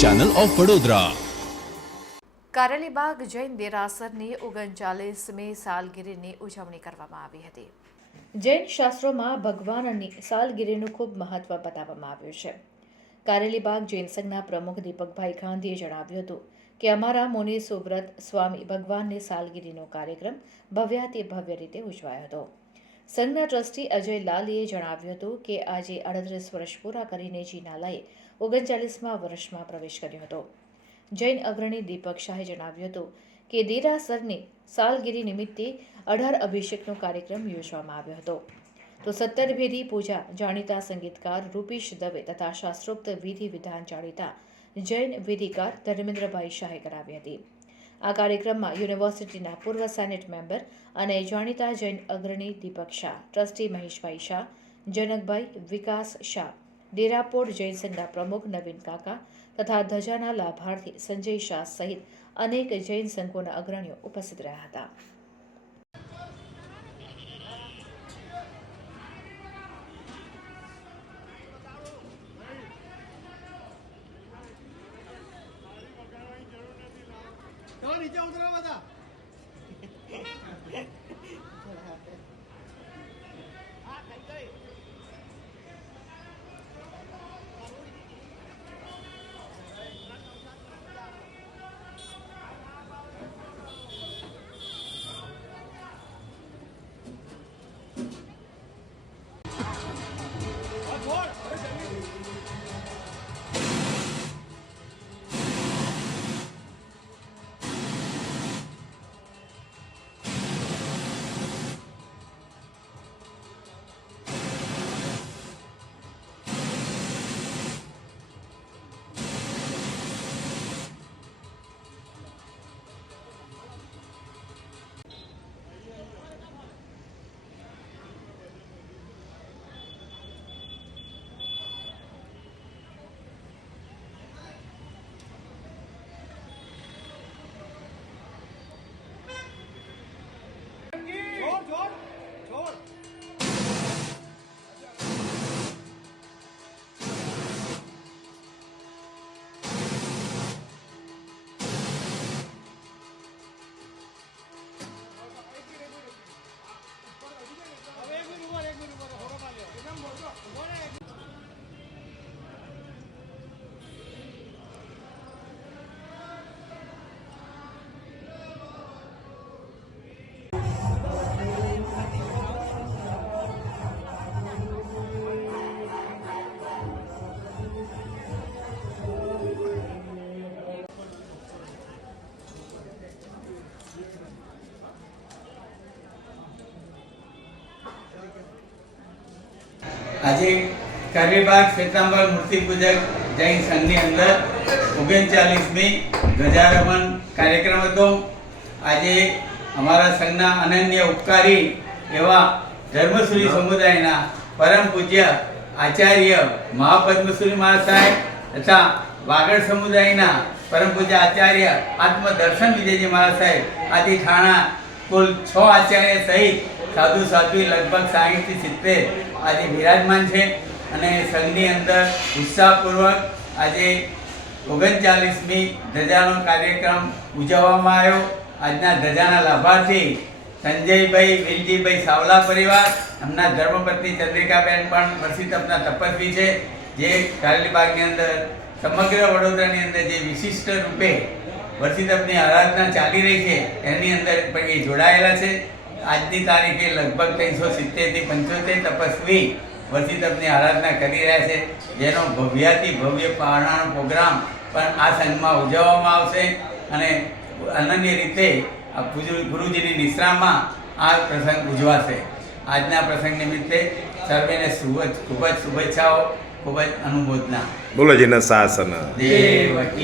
Channel of Vadodara. Karelibaug Jain દેરાસરની 39મી સાલગીરીની ઉજવણી કરવામાં આવી હતી। જૈન શાસ્ત્રોમાં ભગવાનની સાલગીરીનું ખૂબ મહત્વ બતાવવામાં આવ્યું છે। કારેલીબાગ જૈન સંઘના પ્રમુખ દીપકભાઈ ગાંધીએ જણાવ્યું હતું કે અમારા મુનિ સુબ્રત સ્વામી ભગવાનની સાલગીરીનો કાર્યક્રમ ભવ્યાતિ ભવ્ય રીતે ઉજવાયો હતો। સંઘના ટ્રસ્ટી અજય લાલીએ જણાવ્યું હતું કે આજે 38 વર્ષ પૂરા કરીને જીનાલાએ 39મા વર્ષમાં પ્રવેશ કર્યો હતો। જૈન અગ્રણી દીપક શાહે જણાવ્યું હતું કે દેરાસરની સાલગીરી નિમિત્તે 18 અભિષેકનો કાર્યક્રમ યોજવામાં આવ્યો હતો। તો 17 ભેદી પૂજા જાણીતા સંગીતકાર રૂપેશ દવે તથા શાસ્ત્રોક્ત વિધિ વિધાન જાણીતા જૈન વિધિકાર ધર્મેન્દ્રભાઈ શાહે કરાવી હતી। આ કાર્યક્રમમાં યુનિવર્સિટીના પૂર્વ સેનેટ મેમ્બર અને જાણીતા જૈન અગ્રણી દીપક શાહ, ટ્રસ્ટી મહેશભાઈ શાહ, જનકભાઈ વિકાસ શાહ, ડેરાપોળ જૈન સંઘના પ્રમુખ નવીન કાકા તથા ધજાના લાભાર્થી સંજય શાહ સહિત અનેક જૈન સંઘોના અગ્રણીઓ ઉપસ્થિત રહ્યા હતા। नीचे उतरो बता। આજે કારેલીબાગ શ્વેતાંબર મૂર્તિ પૂજક જૈન સંઘની અંદર 39મી ધ્વજારોહણ કાર્યક્રમ હતો। આજે અમારા સંઘના અનન્ય ઉપકારી એવા ધર્મસુરી સમુદાયના પરમ પૂજ્ય આચાર્ય મહાપદ્મસુરી મહાસાહેબ તથા વાગડ સમુદાયના પરમ પૂજ્ય આચાર્ય આત્મદર્શન વિજયજી મહાસાહેબ આદિ ઠાણા કુલ 6 આચાર્ય સહિત સાધુ સાધ્વી લગભગ 60 થી 70 આજે બિરાજમાન છે અને સંઘની અંદર ઉત્સાહપૂર્વક આજે 39મી ધજાનો કાર્યક્રમ ઉજવવામાં આવ્યો। આજના ધજાના લાભાર્થી સંજયભાઈ વિલજીભાઈ સાવલા પરિવાર, એમના ધર્મપત્ની ચંદ્રિકાબેન પણ વર્ષિતપના તપસ્વી છે, જે કારેલીબાગની અંદર સમગ્ર વડોદરાની અંદર જે વિશિષ્ટ રૂપે વર્ષિતપની આરાધના ચાલી રહી છે એની અંદર પણ એ જોડાયેલા છે। આજની તારીખે લગભગ 370 થી 75 તપસ્વી વર્ષિતપની આરાધના કરી રહ્યા છે, જેનો ભવ્યાતિ ભવ્ય પારણાનો પ્રોગ્રામ પણ આ સંઘમાં ઉજવવામાં આવશે અને અનન્ય રીતે આ ગુરુજીની નિશ્રામાં આ પ્રસંગ ઉજવાશે। આજના પ્રસંગ નિમિત્તે સર્વેને ખૂબ જ શુભેચ્છાઓ, ખૂબ જ અનુમોદના। બોલો જીના શાસન દેવકી।